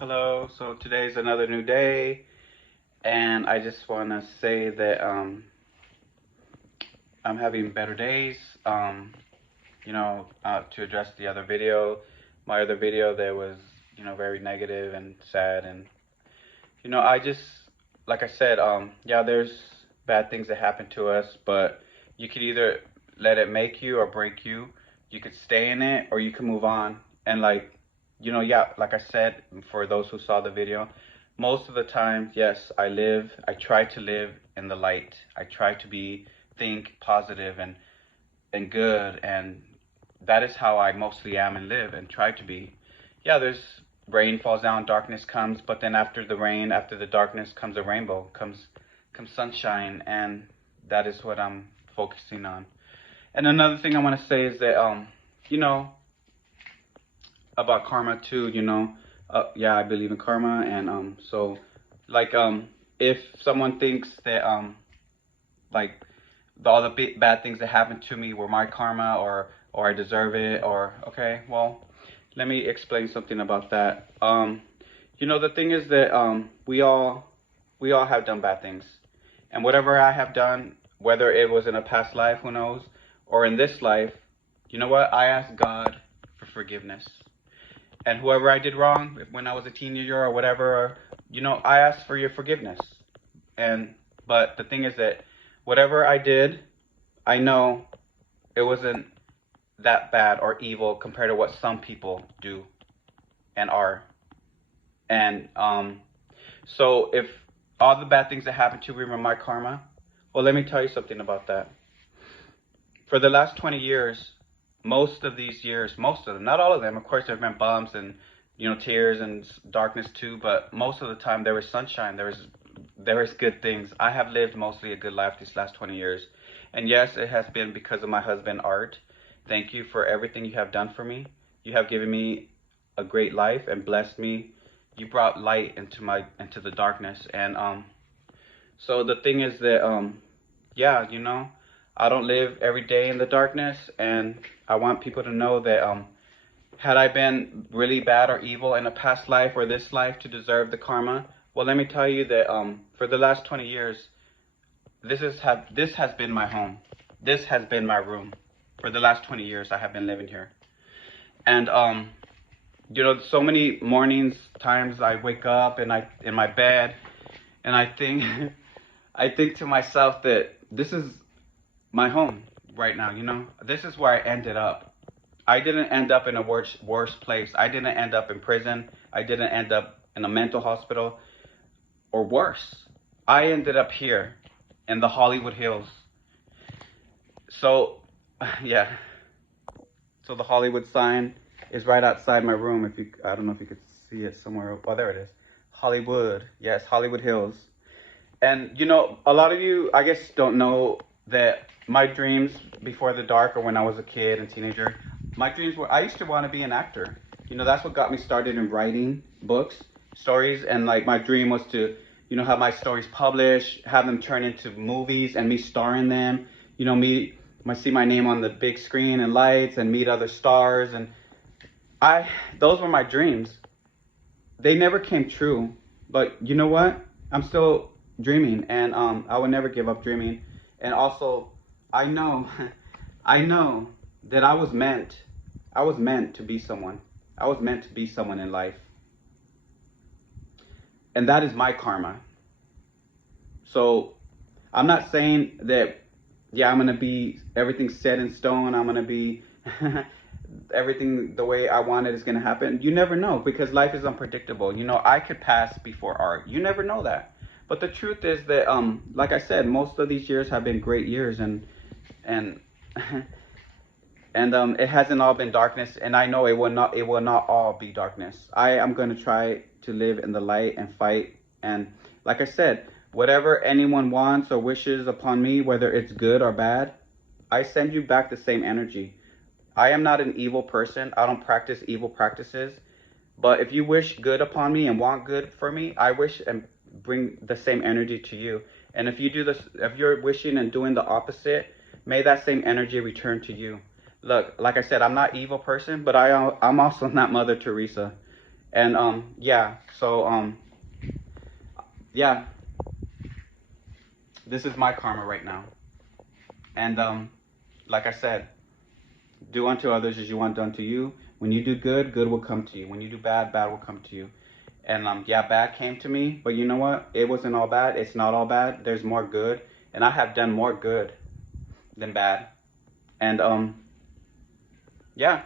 Hello, so today's another new day, and I just want to say that I'm having better days. To address the other video, my other video that was, very negative and sad, and I just, like I said, yeah, there's bad things that happen to us, but you could either let it make you or break you. You could stay in it or you can move on. And yeah, like I said, for those who saw the video, most of the time, yes, I try to live in the light. I try to think positive and good, and that is how I mostly am and live and try to be. Yeah, there's rain falls down, darkness comes, but then after the rain, after the darkness comes a rainbow, comes sunshine, and that is what I'm focusing on. And another thing I want to say is that you know, about karma too, yeah, I believe in karma, and so like if someone thinks that like all the bad things that happened to me were my karma, or I deserve it, or okay, well, let me explain something about that. The thing is that we all have done bad things, and whatever I have done, whether it was in a past life, who knows, or in this life, you know what? I ask God for forgiveness, and whoever I did wrong when I was a teenager or whatever, I ask for your forgiveness. And but the thing is that whatever I did, I know it wasn't that bad or evil compared to what some people do and are. And so if all the bad things that happened to me were my karma, well, let me tell you something about that. For the last 20 years, most of these years, most of them, not all of them, of course, there have been bumps and tears and darkness too, but most of the time there was sunshine. There was good things. I have lived mostly a good life these last 20 years, and yes, it has been because of my husband Art. Thank you for everything you have done for me. You have given me a great life and blessed me. You brought light into the darkness, and so the thing is that yeah, I don't live every day in the darkness, and I want people to know that had I been really bad or evil in a past life or this life to deserve the karma, well, let me tell you that for the last 20 years, this has been my home. This has been my room. For the last 20 years, I have been living here, and so many mornings, times I wake up and I in my bed, and I think, I think to myself that this is my home right now. This is where I ended up. I didn't end up in a worse place. I didn't end up in prison. I didn't end up in a mental hospital or worse. I ended up here in the Hollywood Hills. So, yeah. So the Hollywood sign is right outside my room. If you, I don't know if you could see it somewhere. Oh, there it is. Hollywood. Yes, Hollywood Hills. And a lot of you, I guess, don't know that my dreams before the dark, or when I was a kid and teenager, my dreams were I used to want to be an actor. That's what got me started in writing books, stories, and like my dream was to, have my stories published, have them turn into movies, and me star in them. Me, see my name on the big screen and lights, and meet other stars, and those were my dreams. They never came true, but you know what? I'm still dreaming, and I will never give up dreaming. And also, I know, I know that I was meant to be someone. I was meant to be someone in life, and that is my karma. So I'm not saying that, yeah, I'm gonna be everything set in stone. I'm gonna be everything the way I want it is gonna happen. You never know, because life is unpredictable. I could pass before Art. You never know that. But the truth is that, like I said, most of these years have been great years, and and it hasn't all been darkness. And I know it will not all be darkness. I am gonna try to live in the light and fight. And like I said, whatever anyone wants or wishes upon me, whether it's good or bad, I send you back the same energy. I am not an evil person. I don't practice evil practices. But if you wish good upon me and want good for me, I wish and bring the same energy to you. And if you do this, if you're wishing and doing the opposite, may that same energy return to you. Look, like I said, I'm not an evil person, but I'm also not Mother Teresa. And yeah, so yeah, this is my karma right now. And like I said, do unto others as you want done to you. When you do good, good will come to you. When you do bad, bad will come to you. And yeah, bad came to me, but you know what? It wasn't all bad. It's not all bad. There's more good, and I have done more good than bad. And yeah.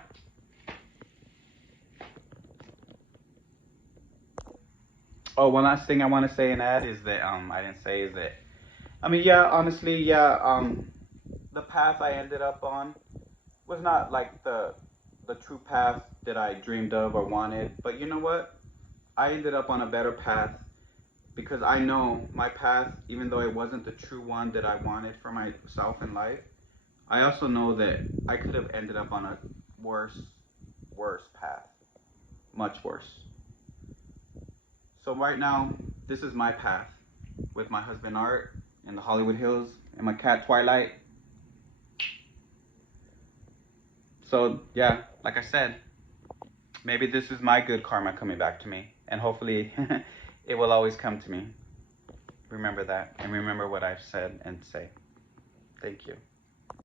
Oh, one last thing I want to say and add is that I didn't say is that I mean, yeah, honestly, yeah, the path I ended up on was not like the true path that I dreamed of or wanted. But you know what? I ended up on a better path because I know my path, even though it wasn't the true one that I wanted for myself in life, I also know that I could have ended up on a worse, worse path, much worse. So right now, this is my path with my husband Art in the Hollywood Hills and my cat Twilight. So yeah, like I said, maybe this is my good karma coming back to me, and hopefully it will always come to me. Remember that, and remember what I've said and say. Thank you.